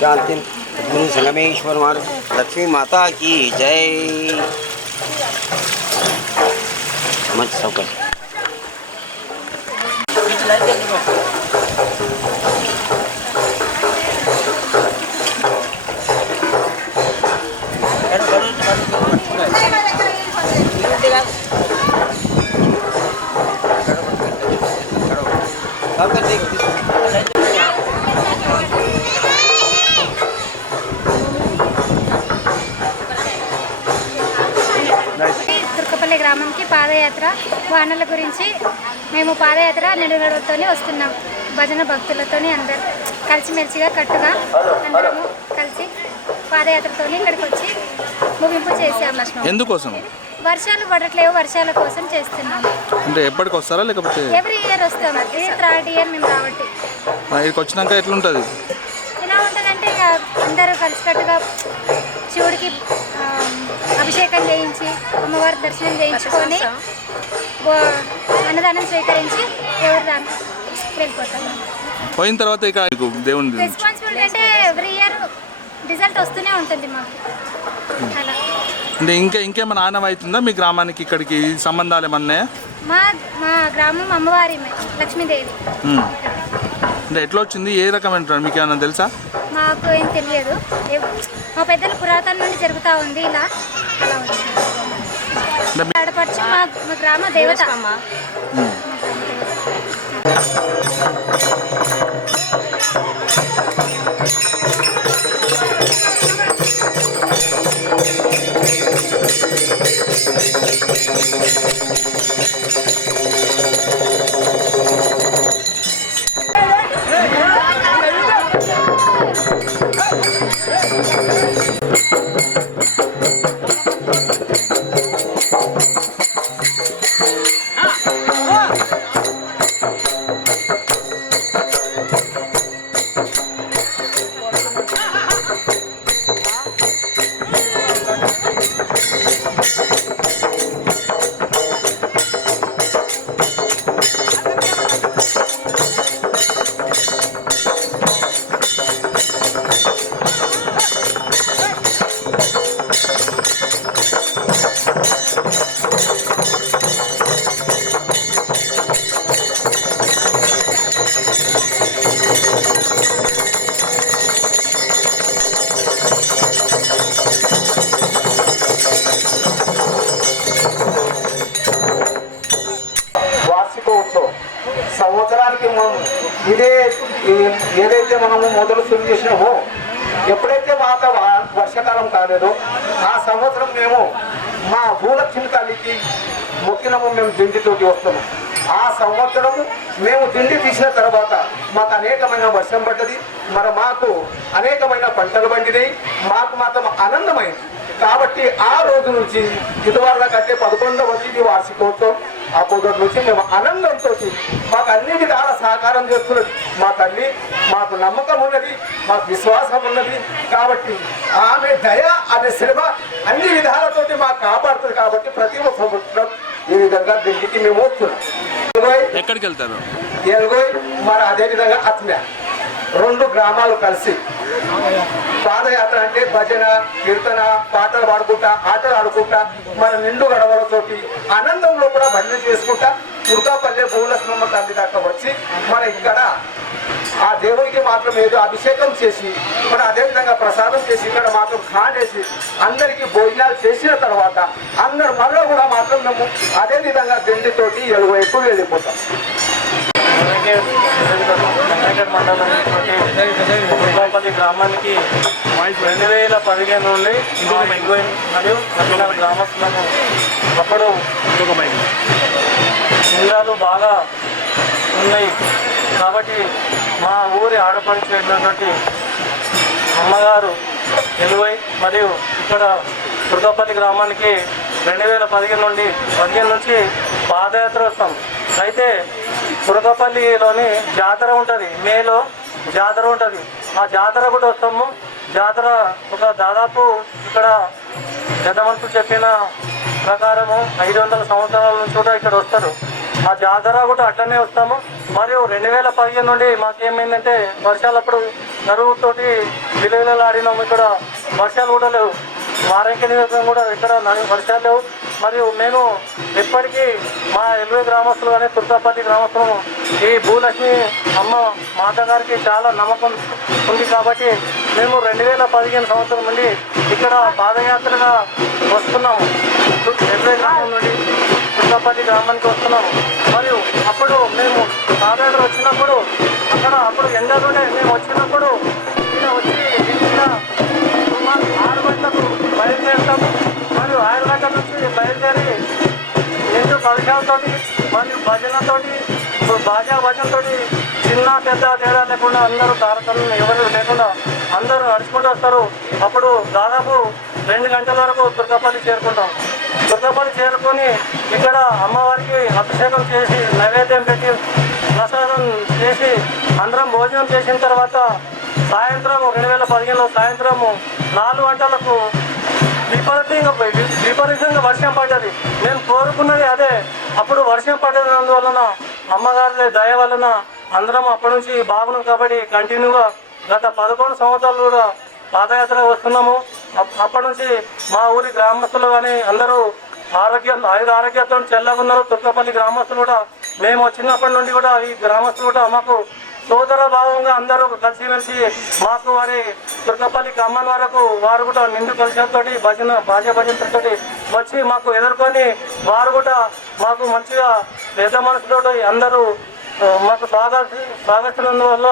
शांति गुरु संगमेश्वर लक्ष्मी माता की जय। समझ सब తుర్కపల్లి గ్రామంకి పాదయాత్ర వాహనాల గురించి మేము పాదయాత్ర నిడుగడతోనే వస్తున్నాం. భజన భక్తులతోని అందరు కలిసిమెలిసిగా కట్టుగా అందరము కలిసి పాదయాత్రతో ఇక్కడికి వచ్చి ముగింపు చేసాము. ఎందుకోసం? వర్షాలు పడట్లేవు, వర్షాల కోసం చేస్తున్నాం. అంటే ఎప్పటికి వస్తారా లేకపోతే ఎవ్రీ ఇయర్ వస్తాం. ఇది 3rd ఇయర్ మేము రాబట్టి. ఇక్కడికి వచ్చినాక ఎట్లుంటుంది? ఎలా ఉంటుందంటే ఇక అందరూ కలిసికట్టుగా శివుడికి అభిషేకం చేయించి అమ్మవారి దర్శనం చేయించుకొని అన్నదానం స్వీకరించి ఎవరు దాన్ని వెళ్ళిపోతాం. పోయిన తర్వాత ఇక దేవుని రెస్పాన్సిబిలిటీ అంటే ఎవ్రీ ఇయర్ రిజల్ట్ వస్తూనే ఉంటుంది మాకు. అలా అంటే ఇంకేమైనా ఆనం అవుతుందా మీ గ్రామానికి ఇక్కడికి సంబంధాలు ఏమన్నా? మా గ్రామం అమ్మవారి లక్ష్మీదేవి. అంటే ఎట్లా వచ్చింది, ఏ రకమైన మీకు ఏమైనా తెలుసా? మాకు ఏం తెలియదు. మా పెద్దలు పురాతన నుండి జరుగుతూ ఉంది ఇలా. అలా వచ్చింది. ఆడపడుచు మా గ్రామ దేవత. సంవత్సరానికి ఏదైతే మనము మొదలు శురు చేసినామో, ఎప్పుడైతే మాట వర్షాకాలం కాలేదో ఆ సంవత్సరం మేము మా భూలక్ష్మి తల్లికి మొక్కినము. మేము దిండితోటి వస్తాము. ఆ సంవత్సరము మేము దిండి తీసిన తర్వాత మాకు అనేకమైన వర్షం పడ్డది. మరి మాకు అనేకమైన పంటలు పండినాయి. మాకు మాత్రం ఆనందమైంది. కాబట్టి ఆ రోజు నుంచి ఇదివరలా కట్టే 11వ తేదీ వార్షికోత్సవం ఆ పొద్దు నుంచి మేము ఆనందంతో మాకు అన్ని విధాల సహకారం చేస్తున్నది మా తల్లి. మాకు నమ్మకం ఉన్నది, మాకు విశ్వాసం ఉన్నది. కాబట్టి ఆమె దయ, ఆమె శ్రమ అన్ని విధాలతోటి మాకు కాపాడుతుంది. కాబట్టి ప్రతి ఒక్క సంవత్సరం ఈ విధంగా దిండికి మేము వస్తున్నాం. ఎల్గోయ్ ఎక్కడికి వెళ్తారు? ఎల్గోయ్ మరి అదేవిధంగా ఆత్మీయ 2 గ్రామాలు కలిసి పాదయాత్ర అంటే భజన కీర్తన పాటలు పాడుకుంటా ఆటలు ఆడుకుంటా మన నిండు గడవలతోటి ఆనందంలో కూడా భజన చేసుకుంటా తుర్కాపల్లె భూలక్ష్మమ్మ తల్లి దాకా వచ్చి మన ఇక్కడ ఆ దేవుడికి మాత్రం ఏదో అభిషేకం చేసి మరి అదేవిధంగా ప్రసాదం చేసి ఇక్కడ మాత్రం కానేసి అందరికీ భోజనాలు చేసిన తర్వాత అందరు మళ్ళీ కూడా మాత్రం మేము అదేవిధంగా దిండితోటి ఎలుగువైపు వెళ్ళిపోతాం. మండలంపల్లి గ్రామానికి 2015 నుండి మరియు గ్రామస్తులను అప్పుడు జిల్లాలు బాగా ఉన్నాయి కాబట్టి మా ఊరి ఆడపడిచేటువంటి అమ్మగారు ఎలువై మరియు ఇక్కడ దుర్గాపల్లి గ్రామానికి 2015 నుంచి పాదయాత్ర వస్తాం. అయితే దుర్గాపల్లిలోని జాతర ఉంటుంది, మేలో జాతర ఉంటుంది. ఆ జాతర కూడా వస్తాము. జాతర ఒక దాదాపు ఇక్కడ పెద్ద మనుషులు చెప్పిన ప్రకారము 500 సంవత్సరాల నుంచి కూడా ఇక్కడ వస్తారు. ఆ జాతర కూడా అట్లనే వస్తాము. మరియు 2015 నుండి మాకేమైందంటే వర్షాలప్పుడు కరువుతోటి విలువలాడినాము. ఇక్కడ వర్షాలు కూడా లేవు, వారంకి నియోజకం కూడా ఇక్కడ వర్షాలు లేవు. మరియు మేము ఎప్పటికీ మా ఎల్వై గ్రామస్తులు కానీ తుర్కాపల్లి గ్రామస్తులు ఈ భూలక్ష్మి అమ్మ మాత గారికి చాలా నమ్మకం ఉంది కాబట్టి మేము 2015 సంవత్సరం నుండి ఇక్కడ పాదయాత్రగా వస్తున్నాము. ఎల్వై గ్రామం నుండి తుర్కాపల్లి గ్రామానికి వస్తున్నాము. మరియు అప్పుడు మేము పాదయాత్ర వచ్చినప్పుడు అప్పుడు ఎండలోనే మేము వచ్చినప్పుడు ఇక్కడ వచ్చి సుమారు 6 గంటలకు బయలుదేరుతాము. మరియు 6 గంటల నుంచి బయలుదేరి నిండు కలశాలతో మరియు భజనతోటి బాజా భజనతోటి చిన్న పెద్ద తేడా లేకుండా అందరూ తారతమ్యం ఎవరు లేకుండా అందరూ నడుచుకుంటూ వస్తారు. అప్పుడు దాదాపు 2 గంటల వరకు దుర్గాపల్లి చేరుకుంటాం. దుర్గాపల్లి చేరుకొని ఇక్కడ అమ్మవారికి అభిషేకం చేసి నైవేద్యం పెట్టి ప్రసాదం చేసి అందరం భోజనం చేసిన తర్వాత సాయంత్రం 2015 సాయంత్రము 4 గంటలకు విపరీతంగా వర్షం పడ్డది. మేము కోరుకున్నది అదే. అప్పుడు వర్షం పడ్డదందువలన అమ్మగారి దయ వలన అందరం అప్పటి నుంచి బాగున్నాం కాబట్టి కంటిన్యూగా గత 11 సంవత్సరాలు కూడా పాదయాత్ర వస్తున్నాము. అప్పటి నుంచి మా ఊరి గ్రామస్తులు కానీ అందరూ ఆరోగ్యంతో చల్లగా ఉన్నారు. తుర్కపల్లి గ్రామస్తులు కూడా మేము చిన్నప్పటి నుండి కూడా ఈ గ్రామస్తులు కూడా మాకు సోదర భావంగా అందరూ కలిసిమెలిసి మాకు వారి తుర్కపల్లి కమ్మన్ వరకు వారు కూడా నిండు కలిసితో బాజా భజనతో వచ్చి మాకు ఎదుర్కొని వారు కూడా మాకు మంచిగా పెద్ద మనసుతో అందరూ మాకు స్వాగతించినందువల్ల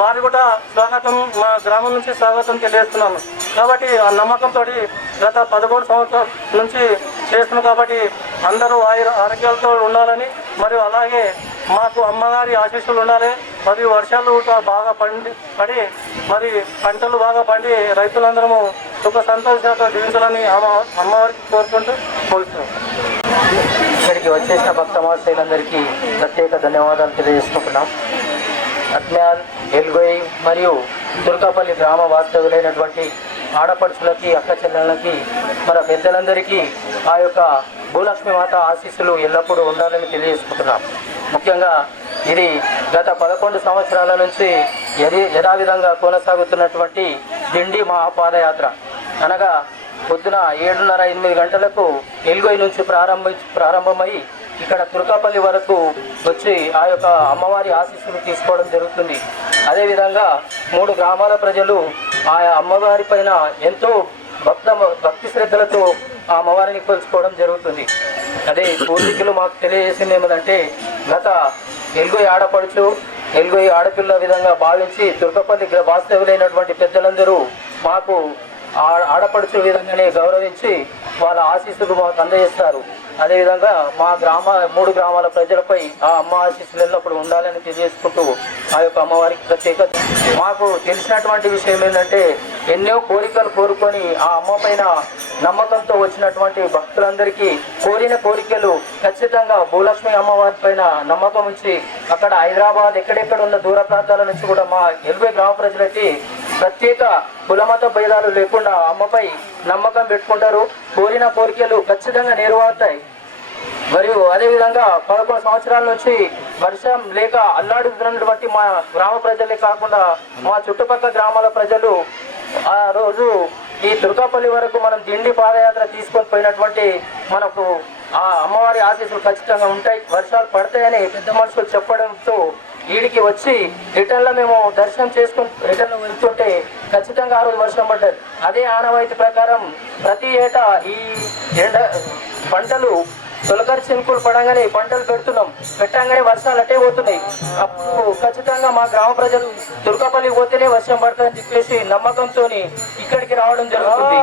వారు కూడా స్వాగతం మా గ్రామం నుంచి స్వాగతం తెలియజేస్తున్నాను. కాబట్టి ఆ నమ్మకంతో గత 11 సంవత్సరాల నుంచి చేస్తున్నాం కాబట్టి అందరూ ఆరోగ్యాలతో ఉండాలని మరియు అలాగే మాకు అమ్మగారి ఆశీస్సులు ఉండాలి. మరియు వర్షాలు బాగా పడి మరి పంటలు బాగా పండి రైతులందరము సుఖ సంతోషాలతో జీవించాలని అమ్మవారికి కోరుకుంటూ పోతున్నాం. ఇక్కడికి వచ్చేసిన భక్త మహాశయులందరికీ ప్రత్యేక ధన్యవాదాలు తెలియజేసుకుంటున్నాం. అజ్ఞాన్, ఎల్గొయ్ మరియు దుర్గాపల్లి గ్రామ వాస్తవులైనటువంటి ఆడపడుచులకి, అక్క చెల్లెళ్ళకి, మన పెద్దలందరికీ ఆ యొక్క భూలక్ష్మి మాత ఆశీస్సులు ఎల్లప్పుడూ ఉండాలని తెలియజేసుకుంటున్నాం. ముఖ్యంగా ఇది గత 11 సంవత్సరాల నుంచి యథావిధంగా కొనసాగుతున్నటువంటి దిండి మహాపాదయాత్ర. అనగా పొద్దున 7:30-8 గంటలకు ఎల్గొయ్ నుంచి ప్రారంభమై ఇక్కడ తుర్కాపల్లి వరకు వచ్చి ఆ యొక్క అమ్మవారి ఆశీస్సులు తీసుకోవడం జరుగుతుంది. అదేవిధంగా 3 గ్రామాల ప్రజలు ఆ అమ్మవారి పైన ఎంతో భక్తి శ్రద్ధలతో ఆ అమ్మవారిని కొలుచుకోవడం జరుగుతుంది. అదే పూర్వీకులు మాకు తెలియజేసింది ఏమిటంటే గత ఎల్గొయ్ ఆడపడుచు, ఎల్గొయ్ ఆడపిల్ల విధంగా భావించి తుర్కపల్లి వాస్తవులైనటువంటి పెద్దలందరూ మాకు ఆడపడుచు విధంగానే గౌరవించి వాళ్ళ ఆశీస్సులు మాకు అందజేస్తారు. అదేవిధంగా మా 3 గ్రామాల ప్రజలపై ఆ అమ్మ ఆశీస్సులు ఎల్లప్పుడు ఉండాలని తెలియజేసుకుంటూ ఆ యొక్క అమ్మవారికి ప్రత్యేక. మాకు తెలిసినటువంటి విషయం ఏంటంటే ఎన్నో కోరికలు కోరుకొని ఆ అమ్మ పైన నమ్మకంతో వచ్చినటువంటి భక్తులందరికీ కోరిన కోరికలు ఖచ్చితంగా భూలక్ష్మి అమ్మవారి పైన నమ్మకం ఉంచి అక్కడ హైదరాబాద్ ఎక్కడెక్కడ ఉన్న దూర ప్రాంతాల నుంచి కూడా మా ఎల్వై గ్రామ ప్రజలకి ప్రత్యేక కులమత భేదాలు లేకుండా అమ్మపై నమ్మకం పెట్టుకుంటారు. కోరిన కోరికలు ఖచ్చితంగా నెరవేరుతాయి. మరియు అదేవిధంగా 11 సంవత్సరాల నుంచి వర్షం లేక అల్లాడుతున్నటువంటి మా గ్రామ ప్రజలే కాకుండా మా చుట్టుపక్కల గ్రామాల ప్రజలు ఆ రోజు ఈ తుర్కాపల్లి వరకు మనం దిండి పాదయాత్ర తీసుకొని పోయినటువంటి మనకు ఆ అమ్మవారి ఆశీస్సులు ఖచ్చితంగా ఉంటాయి. వర్షాలు పడతాయని పెద్ద మనుషులు చెప్పడంతో వీడికి వచ్చి రిటర్న్లో మేము దర్శనం చేసుకుని రిటర్న్లో వెళ్తుంటే ఖచ్చితంగా ఆ రోజు వర్షం పడ్డది. అదే ఆనవాయితీ ప్రకారం ప్రతి ఏటా ఈ పంటలు తొలకరి చినుకులు పడంగానే పంటలు పెట్టంగానే వర్షాలు అట్టే పోతున్నాయి. అప్పుడు ఖచ్చితంగా మా గ్రామ ప్రజలు తుర్కాపల్లికి పోతేనే వర్షం పడుతుందని చెప్పేసి నమ్మకంతో ఇక్కడికి రావడం జరుగుతుంది.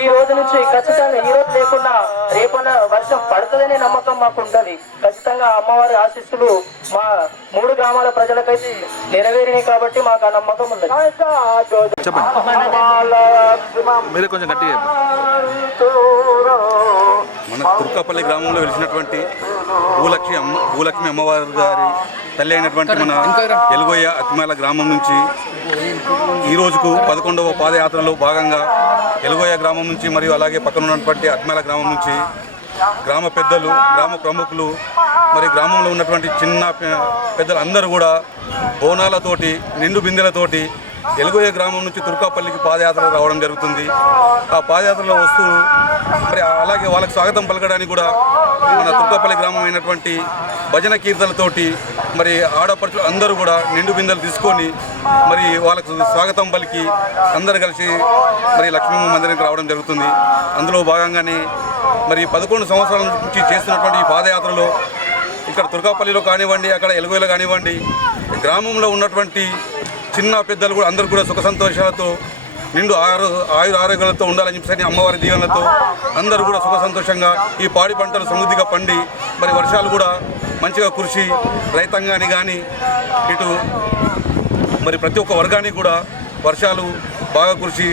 ఈ రోజు నుంచి ఖచ్చితంగా ఈ రోజు లేకుండా రేపన్న వర్షం పడుతుందనే నమ్మకం మాకు ఉంటుంది. ఖచ్చితంగా అమ్మవారి ఆశీస్సులు మా 3 గ్రామాల ప్రజలకైతే నెరవేరినాయి కాబట్టి మాకు ఆ నమ్మకం ఉంది. చెప్పండి, మీరే కొంచెం గట్టిగా చెప్పండి. మన తుర్కాపల్లి గ్రామంలో వెలిసినటువంటి భూలక్ష్మి అమ్మవారి గారి తల్లి అయినటువంటి మన ఎలుగొయ్య అతిమేల గ్రామం నుంచి ఈ రోజుకు 11వ పాదయాత్రలో భాగంగా ఎలుగొయ్య గ్రామం నుంచి మరియు అలాగే పక్కన ఉన్నటువంటి అతిమేల గ్రామం నుంచి గ్రామ పెద్దలు, గ్రామ ప్రముఖులు, మరి గ్రామంలో ఉన్నటువంటి చిన్న పెద్దలు అందరూ కూడా బోనాలతోటి, నిండు బిందెలతోటి ఎలుగొయ్య గ్రామం నుంచి తుర్కాపల్లికి పాదయాత్ర రావడం జరుగుతుంది. ఆ పాదయాత్రలో వస్తూ మరి అలాగే వాళ్ళకి స్వాగతం పలకడానికి కూడా మన తుర్కాపల్లి గ్రామం అయినటువంటి భజన కీర్తనలతోటి మరి ఆడపడుచులు అందరూ కూడా నిండు బిందెలు తీసుకొని మరి వాళ్ళకు స్వాగతం పలికి అందరూ కలిసి మరి లక్ష్మీమ్మ మందిరానికి రావడం జరుగుతుంది. అందులో భాగంగానే మరి 11 సంవత్సరాల నుంచి చేస్తున్నటువంటి ఈ పాదయాత్రలో ఇక్కడ తుర్కాపల్లిలో కానివ్వండి, అక్కడ ఎలుగొయ్యలో కానివ్వండి, గ్రామంలో ఉన్నటువంటి చిన్న పెద్దలు కూడా అందరూ కూడా సుఖ సంతోషాలతో నిండు ఆయుర ఆరోగ్యాలతో ఉండాలని చెప్పి అమ్మవారి దీవెనలతో అందరూ కూడా సుఖ సంతోషంగా ఈ పాడి పంటలు సమృద్ధిగా పండి మరి వర్షాలు కూడా మంచిగా కురిసి రైతాంగాన్ని కానీ ఇటు మరి ప్రతి ఒక్క వర్గానికి కూడా వర్షాలు బాగా కురిసి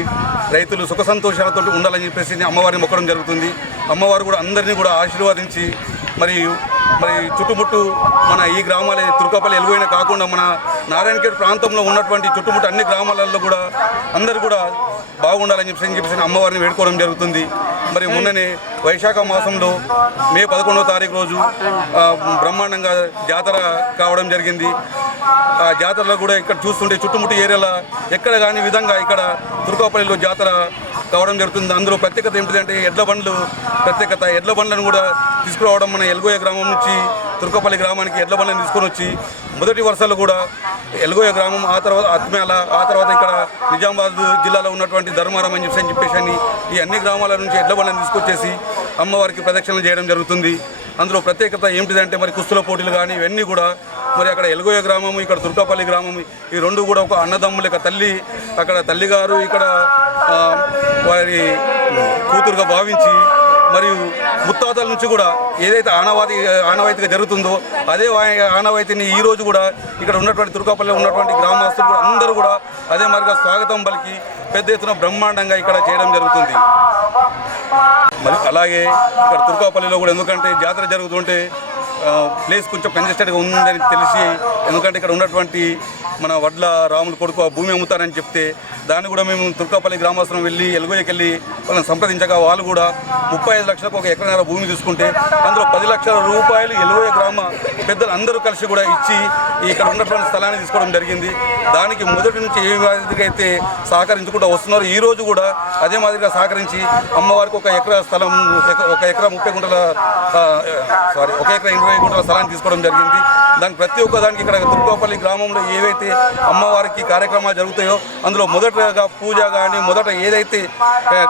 రైతులు సుఖ సంతోషాలతో ఉండాలని చెప్పేసి అమ్మవారిని మొక్కడం జరుగుతుంది. అమ్మవారు కూడా అందరినీ కూడా ఆశీర్వదించి మరి చుట్టుముట్టు మన ఈ గ్రామాలే తుర్కాపల్లి ఎలుగొయ్య కాకుండా మన నారాయణఖేడ్ ప్రాంతంలో ఉన్నటువంటి చుట్టుముట్టు అన్ని గ్రామాలలో కూడా అందరూ కూడా బాగుండాలని చెప్పేసి అమ్మవారిని వేడుకోవడం జరుగుతుంది. మరి మొన్ననే వైశాఖ మాసంలో మే 11వ తారీఖు రోజు బ్రహ్మాండంగా జాతర కావడం జరిగింది. ఆ జాతరలో కూడా ఇక్కడ చూస్తుంటే చుట్టుముట్టు ఏరియాలో ఎక్కడ కాని విధంగా ఇక్కడ తుర్కాపల్లిలో జాతర కావడం జరుగుతుంది. అందులో ప్రత్యేకత ఏంటిదంటే ఎడ్ల బండ్లను కూడా తీసుకురావడం మన ఎలుగొయ్య గ్రామం నుంచి తుర్కాపల్లి గ్రామానికి ఎడ్ల బండ్లను తీసుకొని వచ్చి మొదటి వరుసలో కూడా ఎలుగొయ్య గ్రామం, ఆ తర్వాత అత్మేల, ఆ తర్వాత ఇక్కడ నిజామాబాద్ జిల్లాలో ఉన్నటువంటి ధర్మారం అని చెప్పేసి ఈ అన్ని గ్రామాల నుంచి ఎడ్ల బండ్లను తీసుకొచ్చేసి అమ్మవారికి ప్రదక్షిణలు చేయడం జరుగుతుంది. అందులో ప్రత్యేకత ఏంటిదంటే మరి కుస్తల పోటీలు కానీ ఇవన్నీ కూడా మరి అక్కడ ఎలుగొయ్య గ్రామము, ఇక్కడ తుర్కాపల్లి గ్రామం, ఈ రెండు కూడా ఒక అన్నదమ్ముల తల్లి, అక్కడ తల్లిగారు ఇక్కడ వారి కూతురుగా భావించి మరియు ముత్తాతల నుంచి కూడా ఏదైతే ఆనవాయితీగా జరుగుతుందో అదే ఆనవాయితీని ఈ రోజు కూడా ఇక్కడ ఉన్నటువంటి తుర్కాపల్లిలో ఉన్నటువంటి గ్రామస్తులు కూడా అందరూ కూడా అదే మాదిరిగా స్వాగతం పలికి పెద్ద ఎత్తున బ్రహ్మాండంగా ఇక్కడ చేయడం జరుగుతుంది. మరి అలాగే ఇక్కడ తుర్కాపల్లిలో కూడా ఎందుకంటే జాతర జరుగుతుంటే ప్లేస్ కొంచెం కంజెస్టెడ్గా ఉందని తెలిసి, ఎందుకంటే ఇక్కడ ఉన్నటువంటి మన వడ్ల రాముల కొడుకు ఆ భూమి అమ్ముతారని చెప్తే దాన్ని కూడా మేము తుర్కాపల్లి గ్రామస్తులం వెళ్ళి ఎలుగొయ్యకి వెళ్ళి వాళ్ళని సంప్రదించగా వాళ్ళు కూడా 35 లక్షలకు ఒక ఎకరన్నర భూమి తీసుకుంటే అందులో 10 లక్షల రూపాయలు ఎలుగొయ్య గ్రామ పెద్దలు అందరూ కలిసి కూడా ఇచ్చి ఇక్కడ ఉన్నటువంటి స్థలాన్ని తీసుకోవడం జరిగింది. దానికి మొదటి నుంచి ఏ మాదిరిగా అయితే సహకరించుకుంటూ వస్తున్నారు, ఈ రోజు కూడా అదే మాదిరిగా సహకరించి అమ్మవారికి ఒక ఎకరా స్థలం, ఒక ఎకరా 20 గుంటల 20 గుంటల స్థలాన్ని తీసుకోవడం జరిగింది. దానికి ప్రతి ఒక్క దానికి ఇక్కడ తుర్కాపల్లి గ్రామంలో ఏవైతే అమ్మవారికి కార్యక్రమాలు జరుగుతాయో అందులో మొదటగా పూజ కానీ మొదట ఏదైతే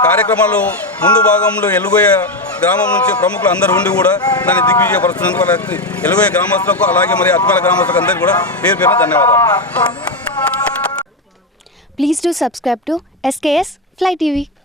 కార్యక్రమాలు ముందు భాగంలో ఎలుగొయ్య గ్రామం నుంచి ప్రముఖులు అందరూ ఉండి కూడా దాన్ని దిగ్విజయపరుస్తున్నందుకు వాళ్ళకి ఎలుగొయ్య గ్రామస్తులకు అలాగే మరి అత్మేల గ్రామస్తులకు అందరికీ కూడా పేరు పేరున ధన్యవాదాలు. Please do subscribe to SKS Fly TV.